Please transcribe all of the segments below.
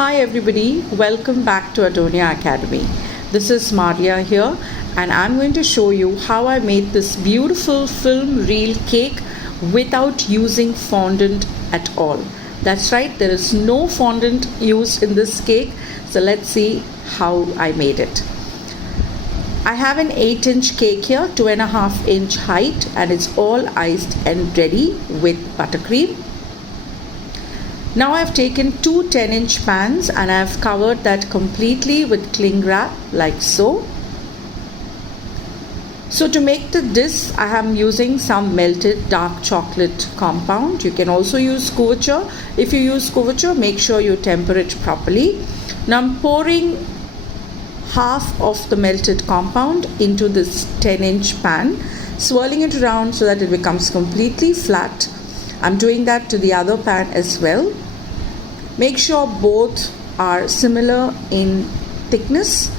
Hi everybody, welcome back to Adonia Academy. This is Maria here and I'm going to show you how I made this beautiful film reel cake without using fondant at all. That's right, there is no fondant used in this cake. So let's see how I made it. I have an 8-inch cake here, 2.5-inch height, and it's all iced and ready with buttercream. Now I've taken two 10-inch pans and I've covered that completely with cling wrap like so. So to make the disc, I am using some melted dark chocolate compound. You can also use couverture. If you use couverture, make sure you temper it properly. Now I'm pouring half of the melted compound into this 10-inch pan, swirling it around so that it becomes completely flat. I'm doing that to the other pan as well. Make sure both are similar in thickness.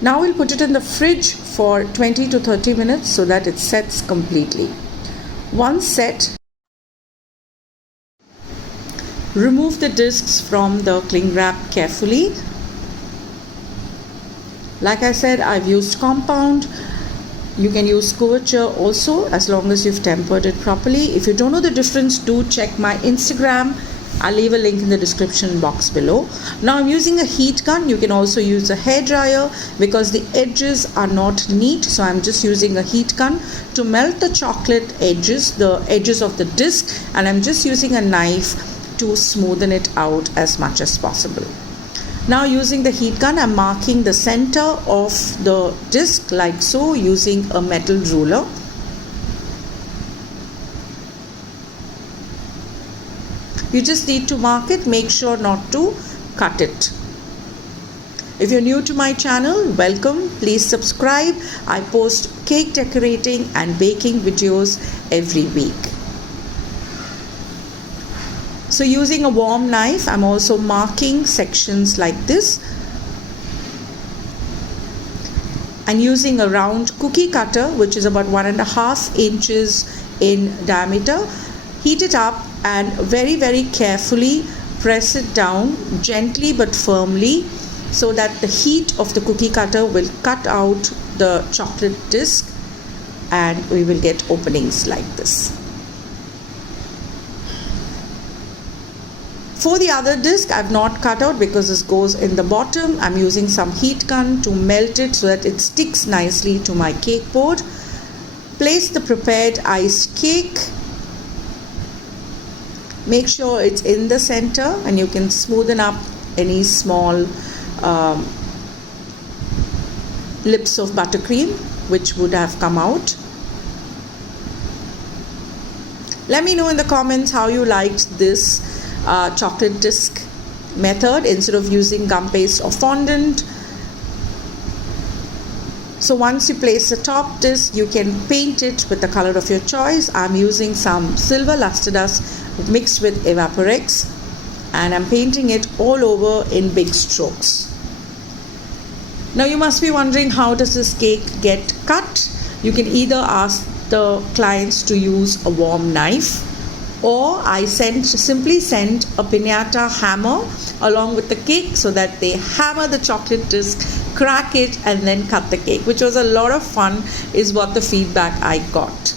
Now we'll put it in the fridge for 20 to 30 minutes so that it sets completely. Once set, remove the discs from the cling wrap carefully. Like I said, I've used compound. You can use couverture also as long as you've tempered it properly. If you don't know the difference, do check my Instagram. I'll leave a link in the description box below. Now I'm using a heat gun. You can also use a hairdryer because the edges are not neat. So I'm just using a heat gun to melt the chocolate edges, the edges of the disc, and I'm just using a knife to smoothen it out as much as possible. Now using the heat gun, I'm marking the center of the disc like so using a metal ruler. You just need to mark it, make sure not to cut it. If you're new to my channel, welcome, please subscribe. I post cake decorating and baking videos every week. So using a warm knife, I'm also marking sections like this. And using a round cookie cutter, which is about 1.5 inches in diameter, heat it up and very, very carefully press it down gently but firmly so that the heat of the cookie cutter will cut out the chocolate disc and we will get openings like this. For the other disc, I've not cut out because this goes in the bottom. I'm using some heat gun to melt it so that it sticks nicely to my cake board. Place the prepared iced cake. Make sure it's in the center and you can smoothen up any small lips of buttercream which would have come out. Let me know in the comments how you liked this chocolate disc method instead of using gum paste or fondant. So once you place the top disc, you can paint it with the color of your choice. I'm using some silver luster dust mixed with Evaporex and I'm painting it all over in big strokes. Now you must be wondering, how does this cake get cut? You can either ask the clients to use a warm knife, or I simply send a piñata hammer along with the cake so that they hammer the chocolate disc, crack it and then cut the cake, which was a lot of fun is what the feedback I got.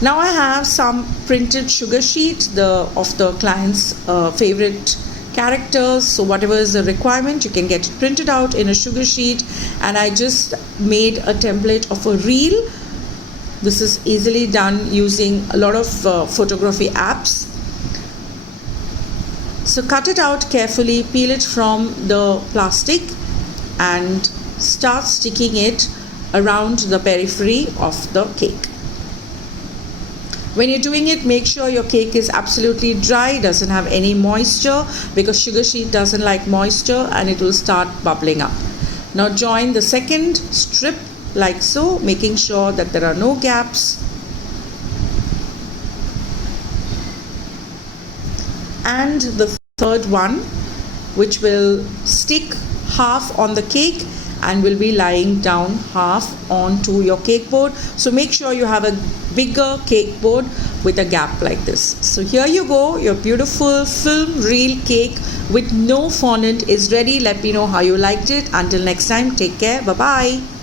Now I have some printed sugar sheet of the client's favorite characters. So whatever is the requirement, you can get it printed out in a sugar sheet, and I just made a template of a reel. This is easily done using a lot of photography apps. So cut it out carefully, peel it from the plastic and start sticking it around the periphery of the cake. When you're doing it, make sure your cake is absolutely dry, doesn't have any moisture, because sugar sheet doesn't like moisture and it will start bubbling up. Now join the second strip like so, making sure that there are no gaps. And the third one, which will stick half on the cake and will be lying down half onto your cake board. So make sure you have a bigger cake board with a gap like this. So here you go, your beautiful film reel cake with no fondant is ready. Let me know how you liked it. Until next time, take care. Bye bye.